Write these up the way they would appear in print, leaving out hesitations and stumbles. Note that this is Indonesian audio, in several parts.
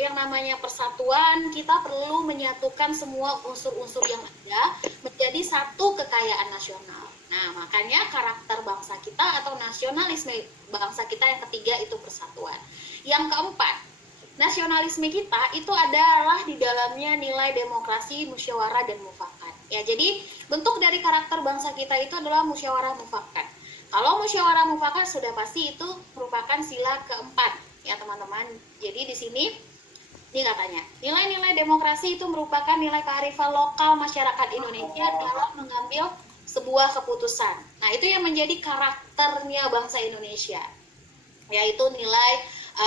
yang namanya persatuan, kita perlu menyatukan semua unsur-unsur yang ada menjadi satu kekayaan nasional. Nah, makanya karakter bangsa kita atau nasionalisme bangsa kita yang ketiga itu persatuan. Yang keempat, nasionalisme kita itu adalah di dalamnya nilai demokrasi, musyawarah, dan mufakat. Ya, jadi bentuk dari karakter bangsa kita itu adalah musyawarah mufakat. Kalau musyawarah mufakat sudah pasti itu merupakan sila keempat, ya teman-teman. Jadi di sini ini katanya, nilai-nilai demokrasi itu merupakan nilai kearifan lokal masyarakat Indonesia dalam mengambil sebuah keputusan. Nah, itu yang menjadi karakternya bangsa Indonesia, yaitu nilai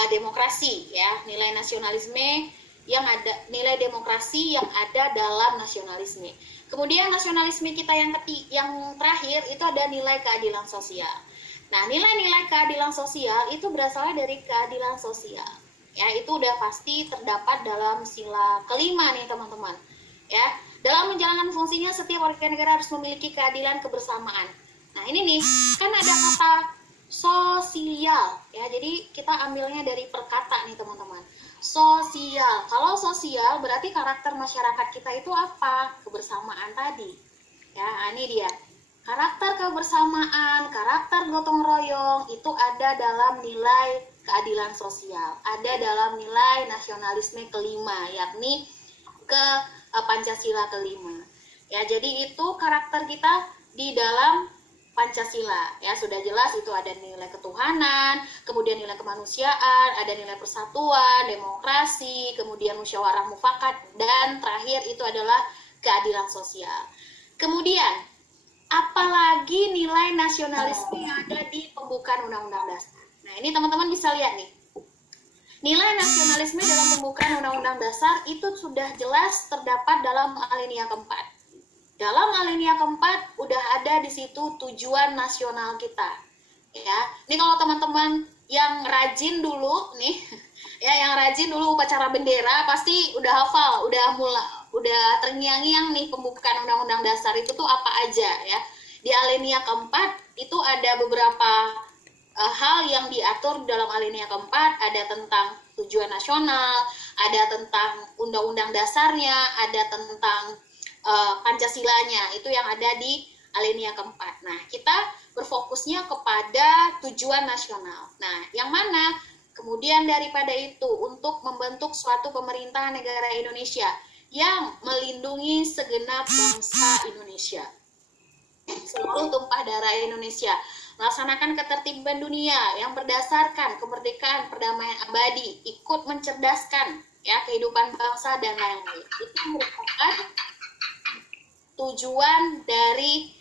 demokrasi, ya, nilai nasionalisme yang ada, nilai demokrasi yang ada dalam nasionalisme. Kemudian nasionalisme kita yang terakhir itu ada nilai keadilan sosial. Nah, nilai-nilai keadilan sosial itu berasal dari keadilan sosial. Ya, itu udah pasti terdapat dalam sila kelima nih, teman-teman. Ya, dalam menjalankan fungsinya setiap warga negara harus memiliki keadilan kebersamaan. Nah, ini nih, kan ada kata sosial, ya. Jadi kita ambilnya dari perkata nih, teman-teman. Sosial. Kalau sosial berarti karakter masyarakat kita itu apa? Kebersamaan tadi. Ya, ini dia. Karakter kebersamaan, karakter gotong royong itu ada dalam nilai keadilan sosial, ada dalam nilai nasionalisme kelima, yakni ke Pancasila kelima. Ya, jadi itu karakter kita di dalam Pancasila. Ya, sudah jelas itu ada nilai ketuhanan, kemudian nilai kemanusiaan, ada nilai persatuan, demokrasi, kemudian musyawarah mufakat, dan terakhir itu adalah keadilan sosial. Kemudian apalagi nilai nasionalisme yang ada di pembukaan Undang-Undang Dasar. Nah, ini teman-teman bisa lihat nih. Nilai nasionalisme dalam pembukaan Undang-Undang Dasar itu sudah jelas terdapat dalam alinea keempat. Dalam alinea keempat udah ada di situ tujuan nasional kita. Ya, ini kalau teman-teman yang rajin dulu nih, ya yang rajin dulu upacara bendera pasti udah hafal, udah terngiang-ngiang nih pembukaan Undang-Undang Dasar itu tuh apa aja ya. Di alinea keempat itu ada beberapa hal yang diatur dalam alinea keempat, ada tentang tujuan nasional, ada tentang undang-undang dasarnya, ada tentang Pancasilanya, itu yang ada di alinea keempat. Nah, kita berfokusnya kepada tujuan nasional. Nah, yang mana kemudian daripada itu untuk membentuk suatu pemerintahan negara Indonesia yang melindungi segenap bangsa Indonesia, seluruh tumpah darah Indonesia, melaksanakan ketertiban dunia yang berdasarkan kemerdekaan, perdamaian abadi, ikut mencerdaskan ya kehidupan bangsa dan lain-lain. Itu merupakan tujuan dari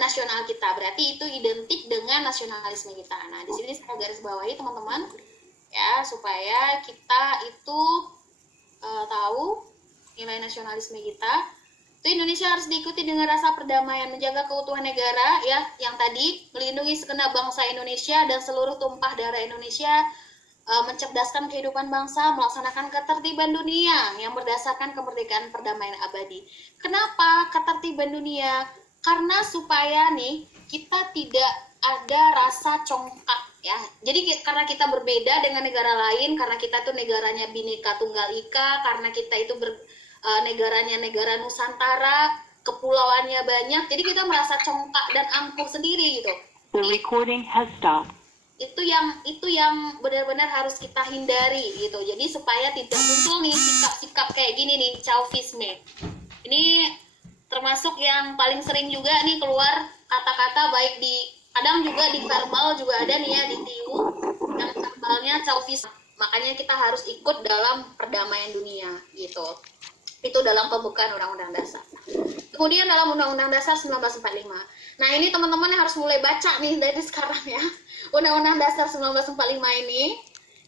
nasional kita. Berarti itu identik dengan nasionalisme kita. Nah, di sini saya garis bawahi teman-teman ya supaya kita itu tahu nilai nasionalisme kita. Itu Indonesia harus diikuti dengan rasa perdamaian, menjaga keutuhan negara ya, yang tadi melindungi segenap bangsa Indonesia dan seluruh tumpah darah Indonesia, mencerdaskan kehidupan bangsa, melaksanakan ketertiban dunia yang berdasarkan kemerdekaan perdamaian abadi. Kenapa ketertiban dunia? Karena supaya nih kita tidak ada rasa congkak ya. Jadi karena kita berbeda dengan negara lain, karena kita tuh negaranya Bhinneka Tunggal Ika, karena kita itu negaranya negara Nusantara, kepulauannya banyak, jadi kita merasa congkak dan angkuh sendiri gitu. The recording has stopped. Itu yang benar-benar harus kita hindari gitu. Jadi supaya tidak muncul nih sikap-sikap kayak gini nih, chauvinisme. Ini termasuk yang paling sering juga nih keluar kata-kata, baik di kadang juga di verbal juga ada nih ya, di TIU yang verbalnya chauvinisme. Makanya kita harus ikut dalam perdamaian dunia gitu. Itu dalam pembukaan Undang-Undang Dasar. Kemudian dalam Undang-Undang Dasar 1945. Nah, ini teman-teman harus mulai baca nih dari sekarang ya. Undang-Undang Dasar 1945 ini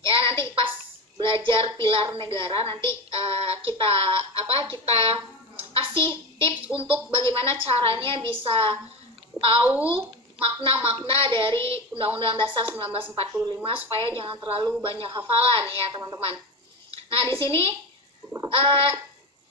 ya, nanti pas belajar pilar negara nanti kita kasih tips untuk bagaimana caranya bisa tahu makna-makna dari Undang-Undang Dasar 1945 supaya jangan terlalu banyak hafalan ya, teman-teman. Nah, di sini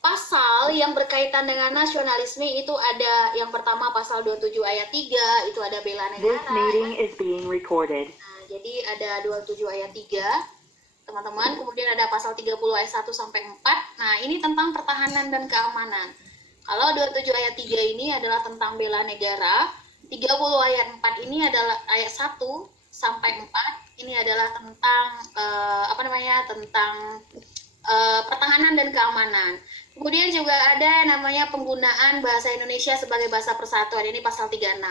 pasal yang berkaitan dengan nasionalisme itu ada yang pertama pasal 27 ayat 3, itu ada bela negara. This meeting is being recorded. Nah, jadi ada 27 ayat 3 teman-teman. Kemudian ada pasal 30 ayat 1 sampai 4. Nah, ini tentang pertahanan dan keamanan. Kalau 27 ayat 3 ini adalah tentang bela negara, 30 ayat 4 ini adalah ayat 1 sampai 4 ini adalah tentang tentang pertahanan dan keamanan. Kemudian juga ada namanya penggunaan bahasa Indonesia sebagai bahasa persatuan, ini pasal 36.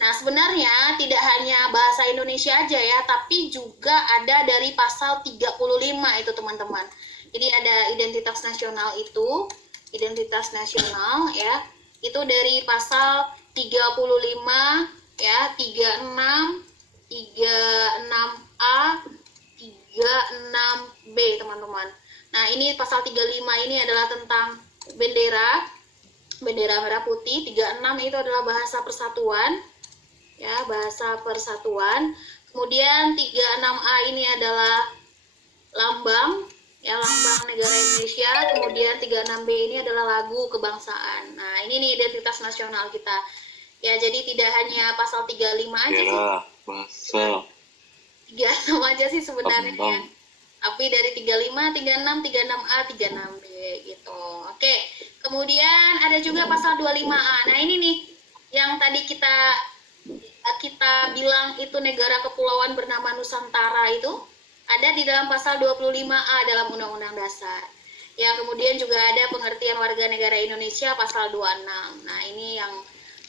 Nah, sebenarnya tidak hanya bahasa Indonesia aja ya, tapi juga ada dari pasal 35 itu teman-teman. Jadi ada identitas nasional identitas nasional ya, itu dari pasal 35 ya, 36, 36A, 36B teman-teman. Nah, ini pasal 35 ini adalah tentang bendera merah putih. 36 itu adalah bahasa persatuan, ya, bahasa persatuan. Kemudian 36A ini adalah lambang, ya, lambang negara Indonesia. Kemudian 36B ini adalah lagu kebangsaan. Nah, ini nih identitas nasional kita. Ya, jadi tidak hanya pasal 35 aja sih. Bahasa. 36 aja sih sebenarnya. Tapi dari 35, 36, 36A, 36B gitu. Oke. Kemudian ada juga pasal 25A. Nah, ini nih yang tadi kita bilang itu negara kepulauan bernama Nusantara itu ada di dalam pasal 25A dalam Undang-Undang Dasar. Ya, kemudian juga ada pengertian warga negara Indonesia pasal 26. Nah, ini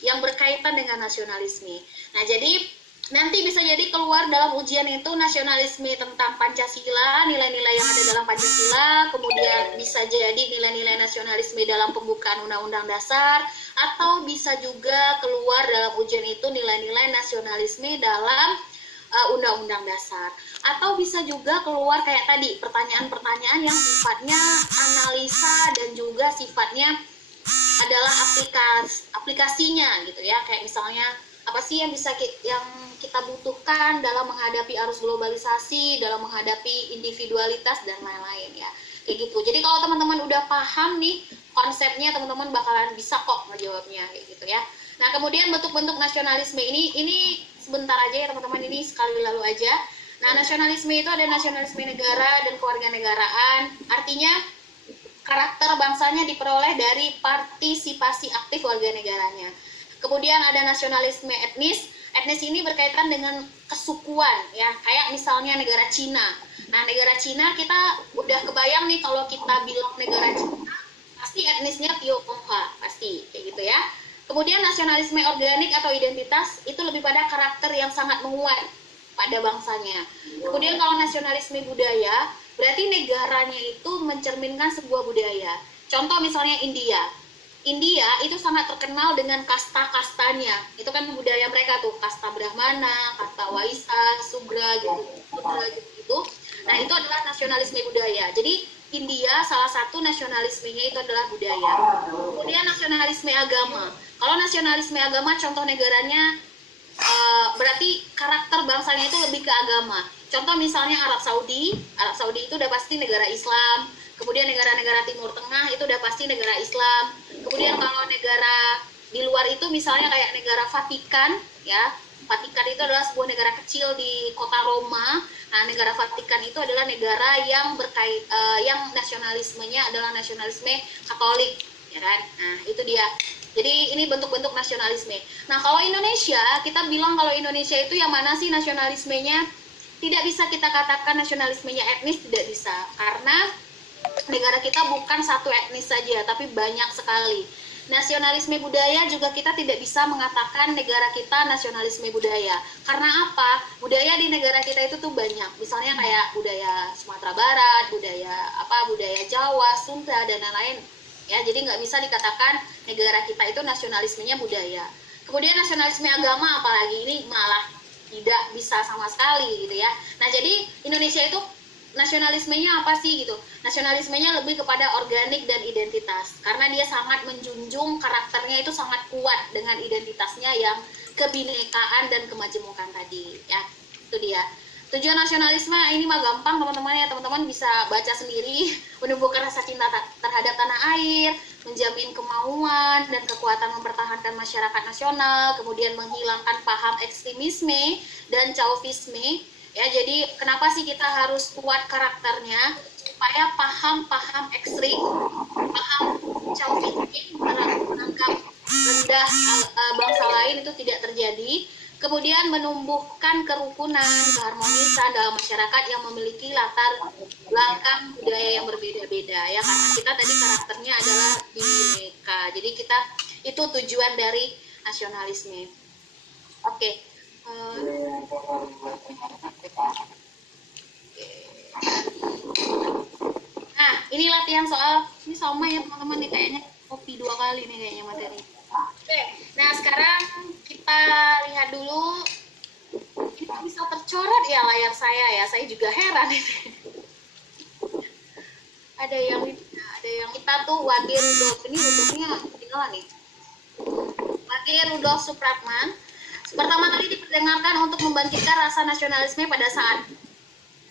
yang berkaitan dengan nasionalisme. Nah, jadi nanti bisa jadi keluar dalam ujian itu nasionalisme tentang Pancasila, nilai-nilai yang ada dalam Pancasila, kemudian bisa jadi nilai-nilai nasionalisme dalam pembukaan Undang-Undang Dasar, atau bisa juga keluar dalam ujian itu nilai-nilai nasionalisme dalam Undang-Undang Dasar. Atau bisa juga keluar kayak tadi, pertanyaan-pertanyaan yang sifatnya analisa dan juga sifatnya adalah aplikasinya gitu ya, kayak misalnya apa sih yang kita butuhkan dalam menghadapi arus globalisasi, dalam menghadapi individualitas dan lain-lain ya, kayak gitu. Jadi kalau teman-teman udah paham nih konsepnya, teman-teman bakalan bisa kok menjawabnya kayak gitu ya. Nah, kemudian bentuk-bentuk nasionalisme ini sebentar aja ya teman-teman, ini sekali lalu aja. Nah, nasionalisme itu ada nasionalisme negara dan kewarganegaraan, artinya karakter bangsanya diperoleh dari partisipasi aktif warga negaranya. Kemudian ada nasionalisme etnis. Etnis ini berkaitan dengan kesukuan ya, kayak misalnya negara Cina. Nah, negara Cina kita udah kebayang nih kalau kita bilang negara Cina, pasti etnisnya Tionghoa, pasti kayak gitu ya. Kemudian nasionalisme organik atau identitas itu lebih pada karakter yang sangat menguat pada bangsanya. Kemudian kalau nasionalisme budaya, berarti negaranya itu mencerminkan sebuah budaya. Contoh misalnya India itu sangat terkenal dengan kasta-kastanya. Itu kan budaya mereka tuh, kasta Brahmana, kasta Waisa, Sudra gitu. Nah, itu adalah nasionalisme budaya. Jadi India salah satu nasionalismenya itu adalah budaya. Kemudian nasionalisme agama. Kalau nasionalisme agama contoh negaranya berarti karakter bangsanya itu lebih ke agama. Contoh misalnya Arab Saudi itu udah pasti negara Islam. Kemudian negara-negara Timur Tengah itu udah pasti negara Islam. Kemudian kalau negara di luar itu misalnya kayak negara Vatikan ya. Vatikan itu adalah sebuah negara kecil di kota Roma. Nah, negara Vatikan itu adalah negara yang yang nasionalismenya adalah nasionalisme Katolik, ya kan? Nah, itu dia. Jadi ini bentuk-bentuk nasionalisme. Nah, kalau Indonesia, kita bilang kalau Indonesia itu yang mana sih nasionalismenya? Tidak bisa kita katakan nasionalismenya etnis, tidak bisa. Karena negara kita bukan satu etnis saja, tapi banyak sekali. Nasionalisme budaya juga kita tidak bisa mengatakan negara kita nasionalisme budaya. Karena apa? Budaya di negara kita itu tuh banyak. Misalnya kayak budaya Sumatera Barat, budaya Jawa, Sunda, dan lain-lain. Ya, jadi nggak bisa dikatakan negara kita itu nasionalismenya budaya. Kemudian nasionalisme agama apalagi ini malah tidak bisa sama sekali gitu ya. Nah, jadi Indonesia itu nasionalismenya apa sih gitu? Nasionalismenya lebih kepada organik dan identitas, karena dia sangat menjunjung karakternya itu sangat kuat dengan identitasnya yang kebinekaan dan kemajemukan tadi ya. Itu dia. Tujuan nasionalisme ini mah gampang teman-teman ya, teman-teman bisa baca sendiri. Menumbuhkan rasa cinta terhadap tanah air, menjamin kemauan dan kekuatan mempertahankan masyarakat nasional, kemudian menghilangkan paham ekstremisme dan chauvinisme, Ya, jadi kenapa sih kita harus kuat karakternya? Supaya paham-paham ekstrim, paham Chauvinisme, menganggap rendah bangsa lain itu tidak terjadi. Kemudian menumbuhkan kerukunan, keharmonisan dalam masyarakat yang memiliki latar belakang budaya yang berbeda-beda ya, karena kita tadi karakternya adalah bineka. Jadi kita itu tujuan dari nasionalisme. Oke. Nah, ini latihan soal, ini sama ya teman-teman nih, kayaknya kopi 2 kali nih kayaknya materi. Oke, nah sekarang kita lihat dulu. Ini kok bisa tercoret ya layar saya juga heran ini. Ada yang kita tuh Wage Rudolf, ini Rudolfnya ketinggalan nih. Wage Rudolf Supratman pertama kali diperdengarkan untuk membangkitkan rasa nasionalisme pada saat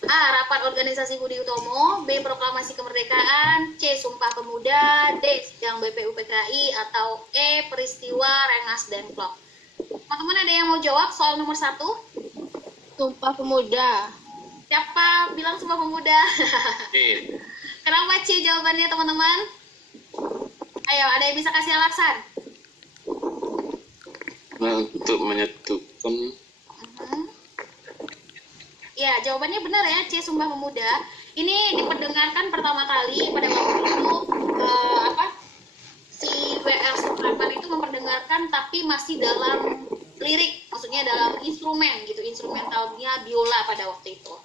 A. Rapat Organisasi Budi Utomo, B. Proklamasi Kemerdekaan, C. Sumpah Pemuda, D. Sidang BPUPKI, atau E. Peristiwa Rengas Dengklok. Teman-teman ada yang mau jawab soal nomor 1? Sumpah Pemuda. Siapa bilang Sumpah Pemuda? C. Kenapa C jawabannya teman-teman? Ayo, ada yang bisa kasih alasan? Nah, untuk menyatukan. Ya, jawabannya benar ya, C. Sumpah Pemuda. Ini diperdengarkan pertama kali pada waktu itu si W.R. Supratman itu memperdengarkan tapi masih dalam lirik, maksudnya dalam instrumen gitu, instrumentalnya biola pada waktu itu.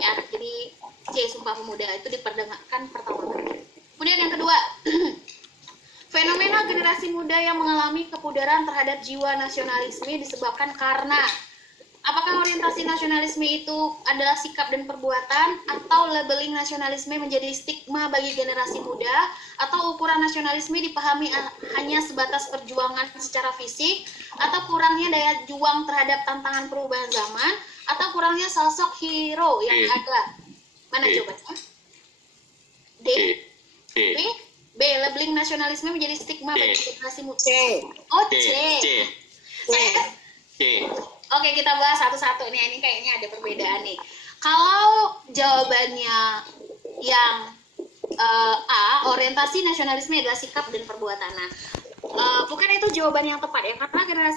Ya, jadi C. Sumpah Pemuda itu diperdengarkan pertama kali. Kemudian yang kedua, fenomena generasi muda yang mengalami kepudaran terhadap jiwa nasionalisme disebabkan karena apakah orientasi nasionalisme itu adalah sikap dan perbuatan, atau labeling nasionalisme menjadi stigma bagi generasi muda, atau ukuran nasionalisme dipahami hanya sebatas perjuangan secara fisik, atau kurangnya daya juang terhadap tantangan perubahan zaman, atau kurangnya sosok hero yang ada. Mana jawabannya? D. B. B. Labeling nasionalisme menjadi stigma bagi generasi muda. Oh, C. C. Oke, kita bahas satu-satu nih. Ini kayaknya ada perbedaan nih. Kalau jawabannya yang A, orientasi nasionalisme adalah sikap dan perbuatan. Nah, bukan itu jawaban yang tepat ya, karena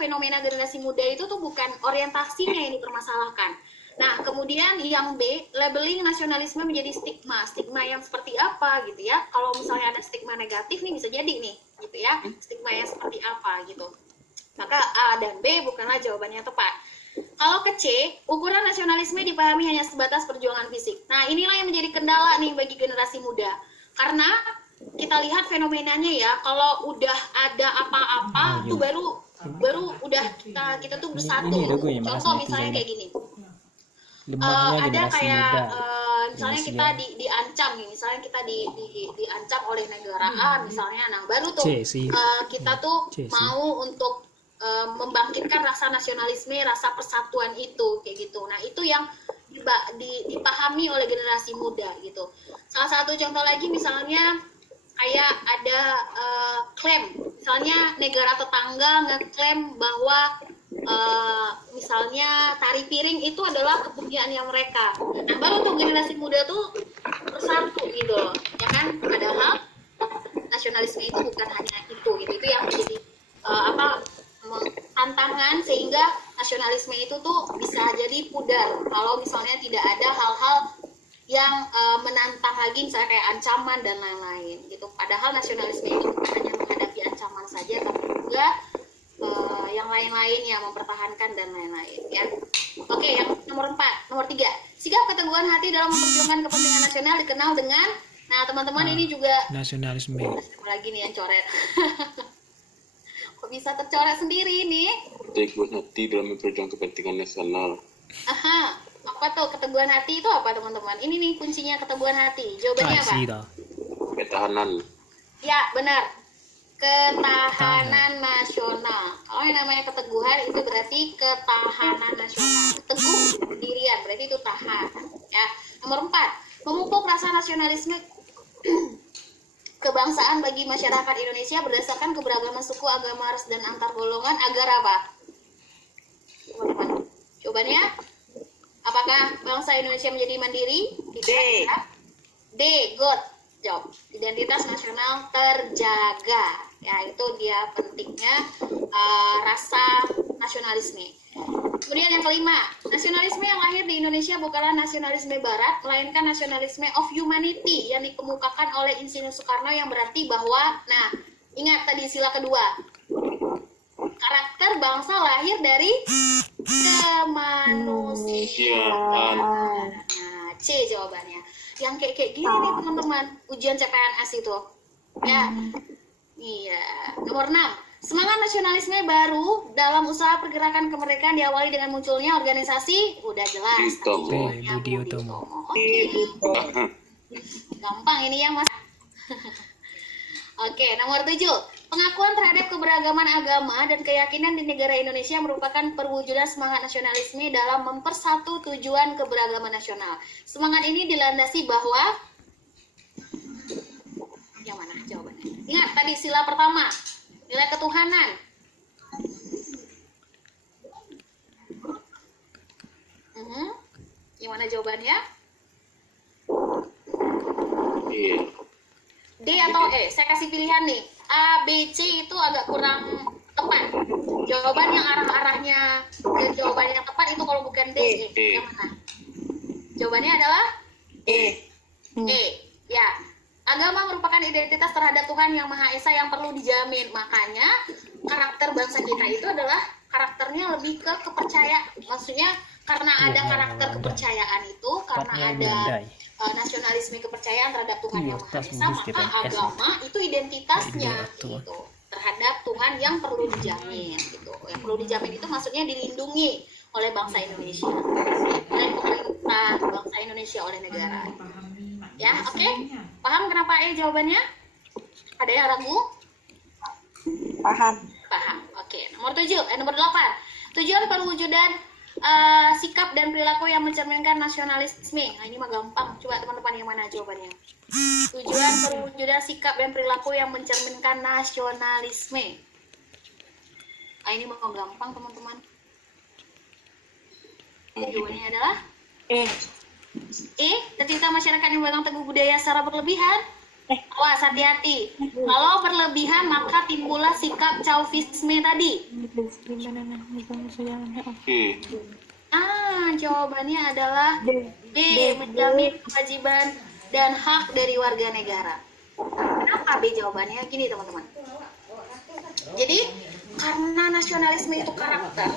fenomena generasi muda itu tuh bukan orientasinya yang dipermasalahkan. Nah, kemudian yang B, labeling nasionalisme menjadi stigma. Stigma yang seperti apa gitu ya? Kalau misalnya ada stigma negatif nih bisa jadi nih, gitu ya. Stigma yang seperti apa gitu. Maka A dan B bukanlah jawabannya yang tepat. Kalau ke C, ukuran nasionalisme dipahami hanya sebatas perjuangan fisik. Nah, inilah yang menjadi kendala nih bagi generasi muda. Karena kita lihat fenomenanya ya, kalau udah ada apa-apa tuh baru udah kita tuh bersatu. Contoh misalnya kayak gini. Ada kayak misalnya kita diancam nih, misalnya kita diancam oleh negara A misalnya, nah baru tuh kita tuh mau untuk membangkitkan rasa nasionalisme, rasa persatuan itu kayak gitu. Nah, itu yang dipahami oleh generasi muda gitu. Salah satu contoh lagi misalnya kayak ada klaim, misalnya negara tetangga ngeklaim bahwa misalnya tari piring itu adalah kepunyaan mereka. Nah, baru tuh generasi muda tuh bersatu gitu, ya kan? Padahal nasionalisme itu bukan hanya itu gitu. Itu yang menjadi tantangan sehingga nasionalisme itu tuh bisa jadi pudar kalau misalnya tidak ada hal-hal yang menantang lagi, misalnya kayak ancaman dan lain-lain gitu. Padahal nasionalisme itu bukan hanya menghadapi ancaman saja, tapi juga yang lain-lain yang mempertahankan dan lain-lain ya. Oke, yang nomor 3, sikap keteguhan hati dalam memperjuangkan kepentingan nasional dikenal dengan, nah teman-teman ini juga nasionalisme lagi nih yang coret. Kok bisa tercoret sendiri ini? Keteguhan hati dalam memperjuangkan kepentingan nasional. Aha, apa tuh keteguhan hati itu apa teman-teman? Ini nih kuncinya keteguhan hati. Jawabannya apa? Ketahanan. Ya, benar. Ketahanan nasional. Kalau yang namanya keteguhan itu berarti ketahanan nasional. Teguh pendirian berarti itu tahan. Ya. Nomor 4, memupuk rasa nasionalisme kebangsaan bagi masyarakat Indonesia berdasarkan keberagaman suku, agama, ras, dan antar golongan agar apa? Teman-teman, jawabannya Apakah bangsa Indonesia menjadi mandiri? Tidak. D. Ya. D, good. Jawab. Identitas nasional terjaga. Ya, itu dia pentingnya rasa nasionalisme. Kemudian yang kelima, nasionalisme yang lahir di Indonesia bukanlah nasionalisme barat, melainkan nasionalisme of humanity yang dikemukakan oleh Insinyur Soekarno, yang berarti bahwa, nah, ingat tadi sila kedua, karakter bangsa lahir dari kemanusiaan. Nah, C jawabannya. Yang kayak gini nih teman-teman, ujian CPNS itu. Ya. Iya. Nomor 6. Semangat nasionalisme baru dalam usaha pergerakan kemerdekaan diawali dengan munculnya organisasi, udah jelas. Utomo. Budi Utomo. Oke. Gampang ini yang Mas. Oke, nomor 7. Pengakuan terhadap keberagaman agama dan keyakinan di negara Indonesia merupakan perwujudan semangat nasionalisme dalam mempersatu tujuan keberagaman nasional. Semangat ini dilandasi bahwa, yang mana jawabannya? Ingat tadi sila pertama, nilai ketuhanan. Gimana jawabannya? Iya. D atau E? Saya kasih pilihan nih. A, B, C itu agak kurang tepat. Jawaban yang arah-arahnya ke jawaban yang tepat itu kalau bukan D, E. Yang mana? Jawabannya adalah E. E. Ya. Agama merupakan identitas terhadap Tuhan Yang Maha Esa yang perlu dijamin. Makanya karakter bangsa kita itu adalah karakternya lebih ke kepercayaan. Maksudnya karena ada karakter kepercayaan itu, karena ada nasionalisme kepercayaan terhadap Tuhan Yang Maha Esa, maka agama itu identitasnya gitu, terhadap Tuhan yang perlu dijamin gitu. Yang perlu dijamin itu maksudnya dilindungi oleh bangsa Indonesia, oleh pemerintah bangsa Indonesia, oleh negara. Ya, oke? Paham kenapa E jawabannya? Ada yang ragu? Paham. Paham. Oke, nomor 8. Tujuan perwujudan sikap dan perilaku yang mencerminkan nasionalisme. Nah, ini mah gampang. Coba teman-teman yang mana jawabannya? Tujuan perwujudan sikap dan perilaku yang mencerminkan nasionalisme. Nah, ini mah gampang, teman-teman. Jawabannya adalah E. Tercipta masyarakat yang memegang teguh budaya secara berlebihan. Awas, hati-hati. Kalau berlebihan maka timbullah sikap chauvinisme tadi. Oke. Jawabannya adalah B, menjamin kewajiban dan hak dari warga negara. Kenapa B jawabannya? Gini teman-teman. Jadi karena nasionalisme itu karakter,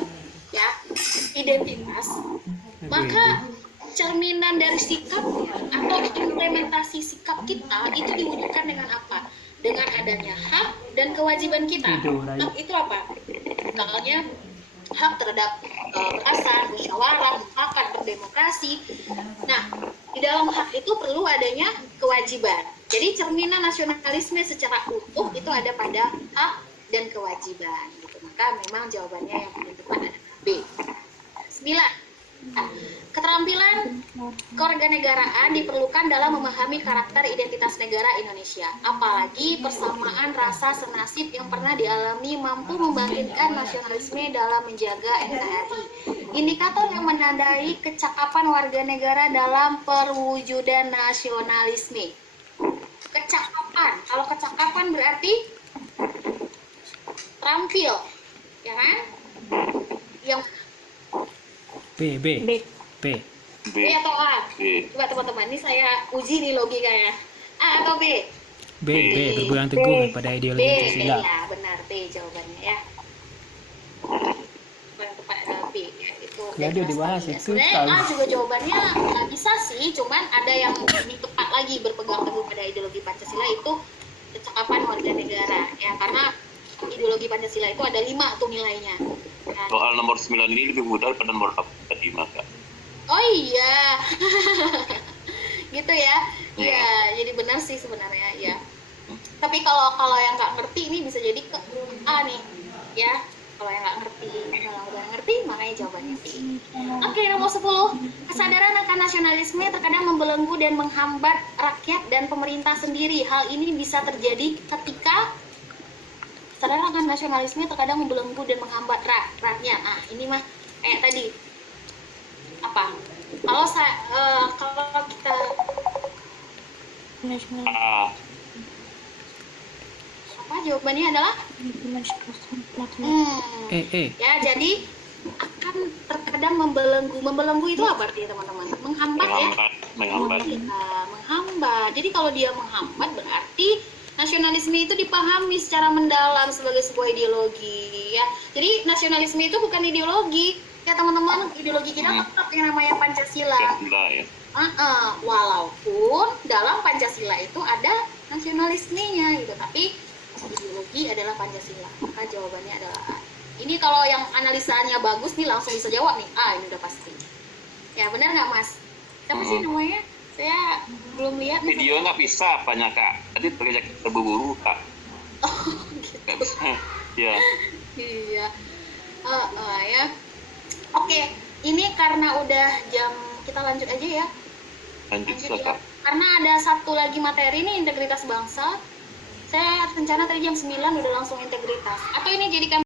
ya, identitas, maka cerminan dari sikap atau implementasi sikap kita itu diwujudkan dengan apa? Dengan adanya hak dan kewajiban kita. Hak itu apa? Misalnya hak terhadap berasal, musyawarah, mufakat, berdemokrasi. Nah, di dalam hak itu perlu adanya kewajiban. Jadi cerminan nasionalisme secara utuh itu ada pada hak dan kewajiban. Gitu. Maka memang jawabannya yang paling tepat adalah B. 9. Keterampilan kewarganegaraan diperlukan dalam memahami karakter identitas negara Indonesia. Apalagi persamaan rasa senasib yang pernah dialami mampu membangkitkan nasionalisme dalam menjaga NKRI. Indikator yang menandai kecakapan warga negara dalam perwujudan nasionalisme. Kecakapan. Kalau kecakapan berarti terampil, ya kan? Yang B atau A? B. Coba teman-teman, ini saya uji nih logikanya. A atau B? B berpegang teguh pada ideologi Pancasila. Ya benar, B jawabannya ya. Yang tepat adalah B ya. Itu Jadi dibahas itu sebenarnya A juga jawabannya nggak bisa sih, cuman ada yang lebih tepat lagi, berpegang teguh pada ideologi Pancasila itu kecakapan warga negara ya, karena ideologi Pancasila itu ada 5 tuh nilainya. Nah, Soal nomor 9 ini lebih mudah pada nomor 5, Kak. oh iya. Gitu ya. Iya, jadi benar sih sebenarnya ya. Tapi kalau yang nggak ngerti ini bisa jadi ke A nih ya. Kalau yang nggak ngerti, kalau udah ngerti makanya jawabannya B. Oke, nomor 10. Kesadaran akan nasionalisme terkadang membelenggu dan menghambat rakyat dan pemerintah sendiri. Hal ini bisa terjadi ketika kesadaran akan nasionalisme terkadang membelenggu dan menghambat rakyat. Nah, ini mah kayak tadi apa? Kalau kita Nasional. apa jawabannya adalah ya, jadi akan terkadang membelenggu. Membelenggu itu apa artinya teman-teman? Menghambat ya. Menghambat. Menghambat. Jadi kalau dia menghambat berarti nasionalisme itu dipahami secara mendalam sebagai sebuah ideologi ya. Jadi nasionalisme itu bukan ideologi ya teman-teman. Ideologi kita tetap yang namanya Pancasila. Ya. Walaupun dalam Pancasila itu ada nasionalismenya gitu, tapi ideologi adalah Pancasila. Maka jawabannya adalah A. Ini kalau yang analisanya bagus nih langsung bisa jawab nih. Ini udah pasti. Ya benar nggak Mas? Siapa sih namanya? Saya belum lihat nih. Video nggak bisa apanya Kak? Tadi terburu-buru Kak. Oh gitu. Nggak bisa. Ya. Iya. Ya. Oke, ini karena udah jam, kita lanjut aja ya. Lanjut ya. Kak. Karena ada satu lagi materi nih, integritas bangsa. Saya rencana tadi jam 9 udah langsung integritas. Atau ini jadikan